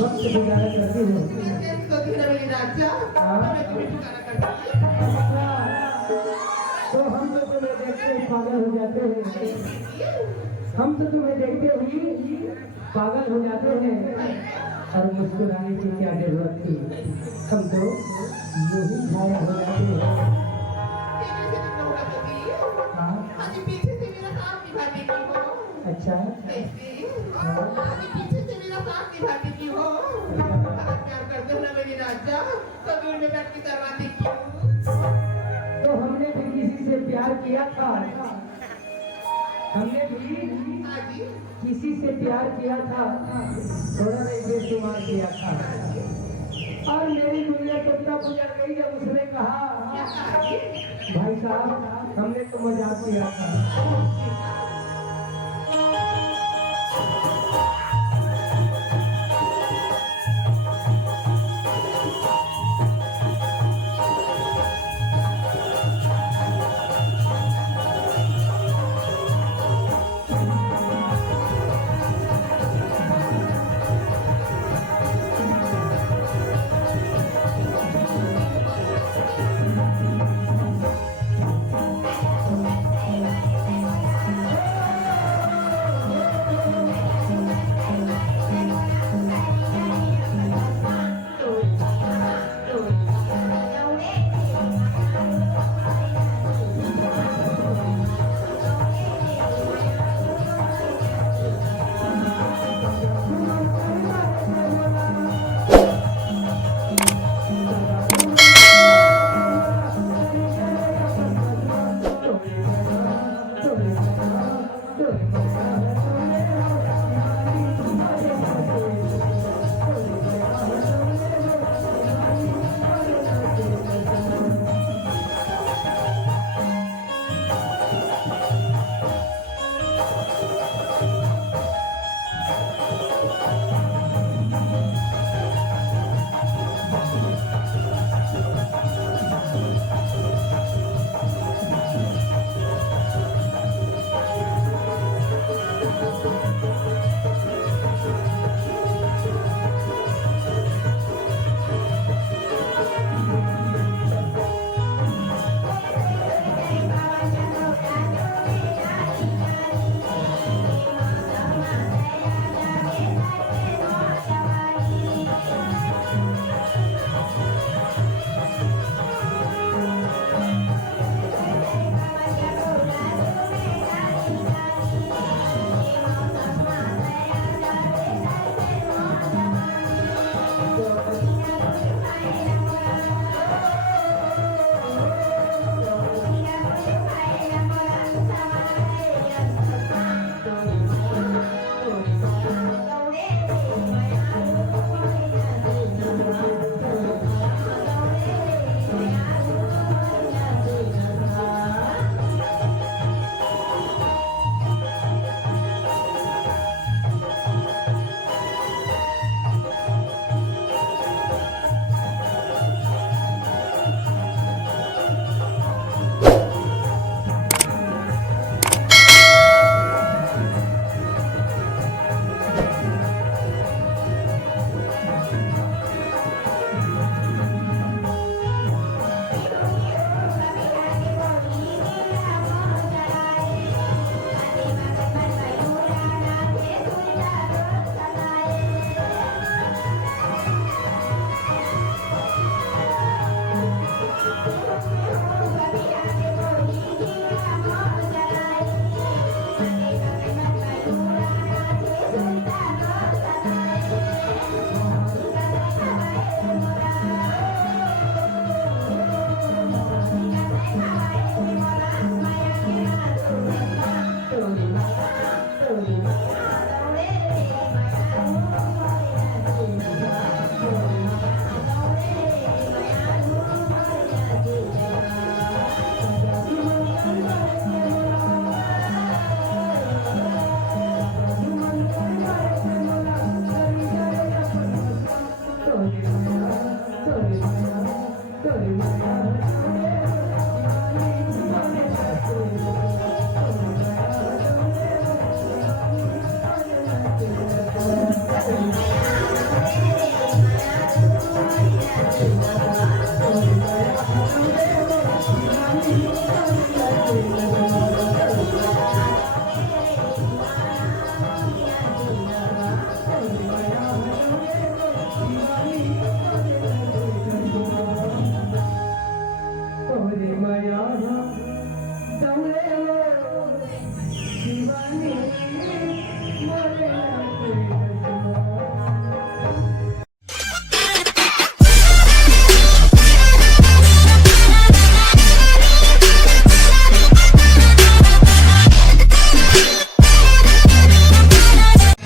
वक्त गुजारा करती हो। तो हम तो तुम्हें देखते ही पागल हो जाते हैं। हम तो तुम्हें देखते ही पागल हो जाते हैं और मुस्कुराने की क्या जरूरत थी। हम तो यूं ही घायल हो जाते हैं। अच्छा पीछे से मेरा साथ निभाती क्यों हो? प्यार करते हो ना मेरी राजा, कभी में बैठ के करवाती क्यों? तो हमने भी किसी से प्यार किया था। हमने भी किसी से प्यार किया था, थोड़ा नहीं बेशुमार किया था। और मेरी दुनिया कितना गुजर गई जब उसने कहा भाई साहब हमने तो मजाक किया था।